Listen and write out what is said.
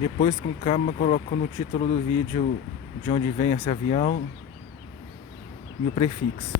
Depois, com calma, coloco no título do vídeo de onde vem esse avião e o prefixo.